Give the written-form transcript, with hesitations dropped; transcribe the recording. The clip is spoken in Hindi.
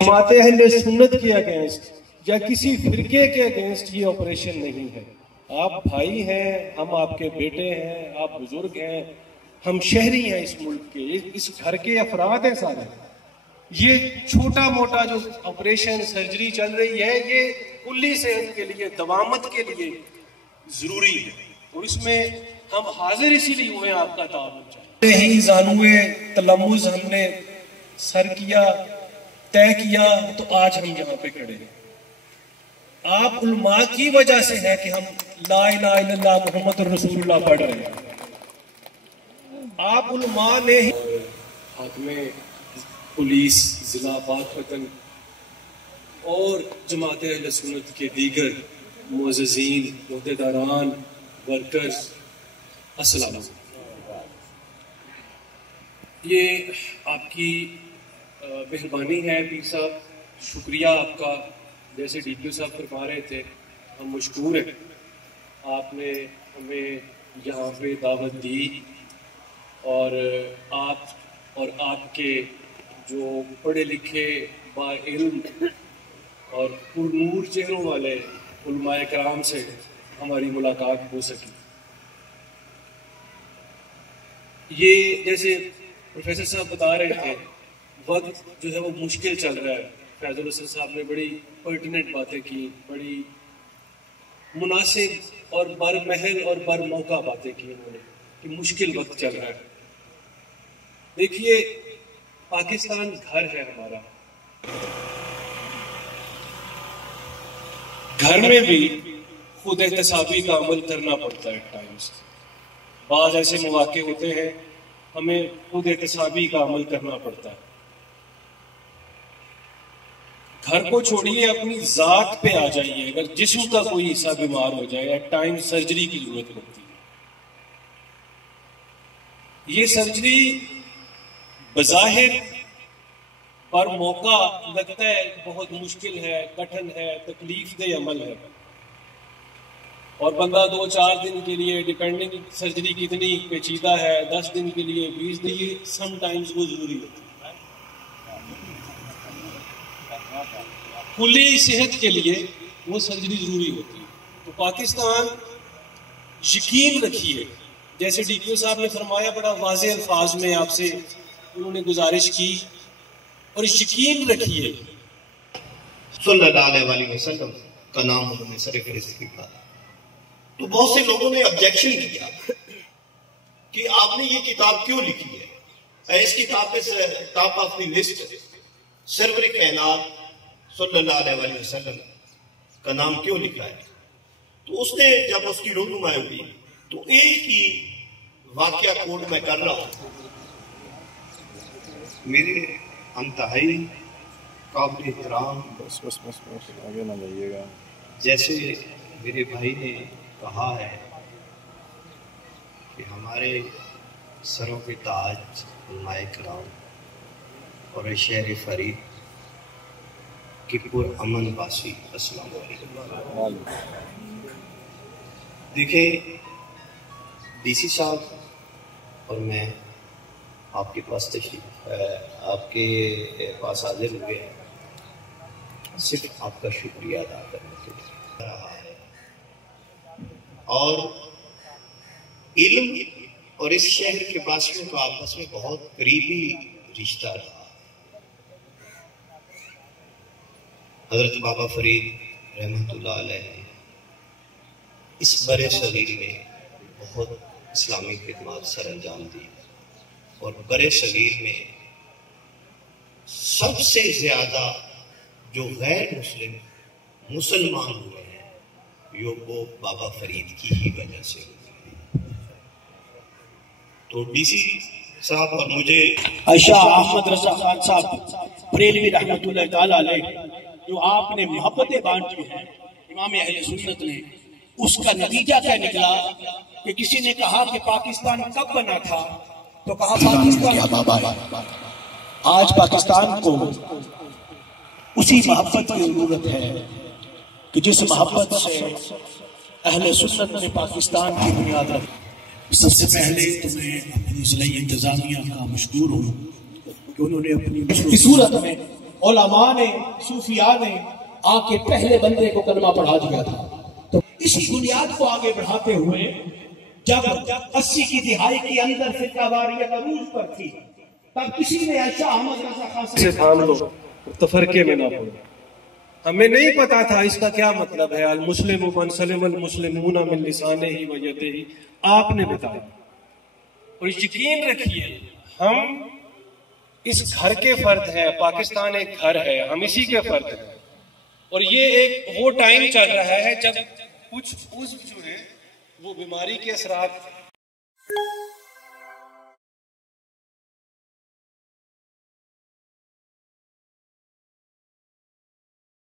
जमात अहले सुन्नत के अगेंस्ट या किसी फिरके के अगेंस्ट ये ऑपरेशन नहीं है। आप भाई हैं, हम आपके बेटे हैं, आप बुजुर्ग हैं, हम शहरी हैं इस मुल्क के, इस घर के अफराद हैं सारे। ये छोटा मोटा जो ऑपरेशन सर्जरी चल रही है ये कुल्ली सेहत के लिए, दवामत के लिए जरूरी है, और इसमें हम हाजिर इसीलिए हुए आपका ताउन चाहिए। ही जानुए तलम्मुज़ हमने सर किया, तय किया, तो आज हम यहाँ पे खड़े हैं। आप उलमा की वजह से है कि हम ला इलाहा इल्लल्लाह मुहम्मद रसूलुल्लाह पढ़ रहे हैं। आप उलमा ने ही हाकिम पुलिस जिला पाकपतन और जमात अहले सुन्नत के दीगर मुअज़्ज़िज़ीन, मुहतदारान, वर्कर्स, अस्सलाम वालेकुम। ये आपकी मेहरबानी है पीर साहब, शुक्रिया आपका। जैसे डीपीओ साहब फरमा रहे थे, हम मशकूर हैं, आपने हमें यहाँ पे दावत दी, और आप और आपके जो पढ़े लिखे बाइल्म और पुरनूर चेहरों वाले उलमाए कराम से हमारी मुलाकात हो सकी। ये जैसे प्रोफेसर साहब बता रहे थे, वक्त जो है वो मुश्किल चल रहा है। फैजुल हसन साहब ने बड़ी पर्टिनेंट बातें की, बड़ी मुनासिब और बरमहल और बरमौका बातें की उन्होंने कि मुश्किल वक्त चल रहा है। देखिए, पाकिस्तान घर है हमारा, घर में भी खुद एहतसाबी का अमल करना पड़ता है। टाइम्स बाज़ ऐसे मौके होते हैं हमें खुद एहतसाबी का अमल करना पड़ता है। घर को छोड़िए, अपनी जात पे आ जाइए। अगर जिस्म का कोई हिस्सा बीमार हो जाए, एट टाइम सर्जरी की जरूरत पड़ती है। ये सर्जरी बज़ाहिर पर मौका लगता है बहुत मुश्किल है, कठिन है, तकलीफ दे अमल है, और बंदा 2-4 दिन के लिए, डिपेंडिंग सर्जरी कितनी पेचीदा है, 10 दिन के लिए, 20 दिन, ये समटाइम्स वो जरूरी होती है। कुल्ली सेहत के लिए वो सर्जरी जरूरी होती है। तो पाकिस्तान, यकीन रखिए, जैसे डीपीओ साहब ने फरमाया, बड़ा वाज़ेह अल्फाज में आपसे उन्होंने गुजारिश की, और यकीन रखिए सल्लल्लाहु अलैहि वसल्लम का नाम उन्होंने सर-ए-फ़हरिस्त लिखा। तो बहुत से लोगों ने ऑब्जेक्शन किया कि आपने ये किताब क्यों लिखी है, इस किताब पे टॉप ऑफ द लिस्ट सरवर कायनात सल्लल्लाहु अलैहि वसल्लम का नाम क्यों लिखा है। तो उसने जब उसकी रूनुमाई हुई तो एक ही वाकया कोट में कर रहा हूं, मेरे अंतहाई काबिल एहतराम, बस आगे ना जाइएगा, जैसे मेरे भाई ने कहा है कि हमारे सरों के ताज उलमाए किराम और शहर फरीद की पुरअमन वासी, अस्सलाम वालेकुम। देखिए, डीसी साहब और मैं आपके पास हाजिर हुए हैं सिर्फ आपका शुक्रिया अदा करने के लिए रहा है। और इल्म और इस शहर के वासियों का आपस में बहुत करीबी रिश्ता रहा। हजरत बाबा फरीद रहमतुल्लाह अलैह इस बड़े सगीर में बहुत इस्लामी खिदमत सर अंजाम दी, और बड़े सगीर में सबसे ज्यादा जो गैर मुस्लिम मुसलमान हुए हैं वो बाबा फरीद की ही वजह से हुए। तो डीसी साहब और मुझे शाह अहमद रजा खान साहब बरेलवी रहमतुल्लाह तआला अलैह, जो आपने मोहब्बतें बांटी हैं इमाम अहले सुन्नत ने, उसका नतीजा क्या निकला कि किसी ने कहा कि पाकिस्तान कब बना था, तो कहा पाकिस्तान, आज पाकिस्तान को उसी मोहब्बत की जरूरत है कि जिस मोहब्बत से अहले सुन्नत ने पाकिस्तान की बुनियाद रखी। सबसे पहले तो मैं अपनी ज़िला इंतजामिया का मशकूर हूँ कि उन्होंने अपनी सूरत में उलमा ने, सूफिया ने आके पहले बंदे को कलमा पढ़ा दिया था। तो इसी बुनियाद को आगे बढ़ाते हुए जब 80 की दिहाई के अंदर फिरकावारियत अरूज पर थी, तब किसी ने ऐसा अहमद रजा खान से थाम लो, तफरके में ना पड़ो। हमें नहीं पता था इसका क्या मतलब है, अल मुस्लिम मन सलिमल मुस्लिमूना मिन लिसानिही व यदिही, आपने बताया। और यकीन रखिए हम इस घर के फर्द हैं, पाकिस्तान एक घर है, हम इसी के फर्द हैं। और ये एक वो टाइम चल रहा है जब कुछ उज़्व जो है वो बीमारी के असरात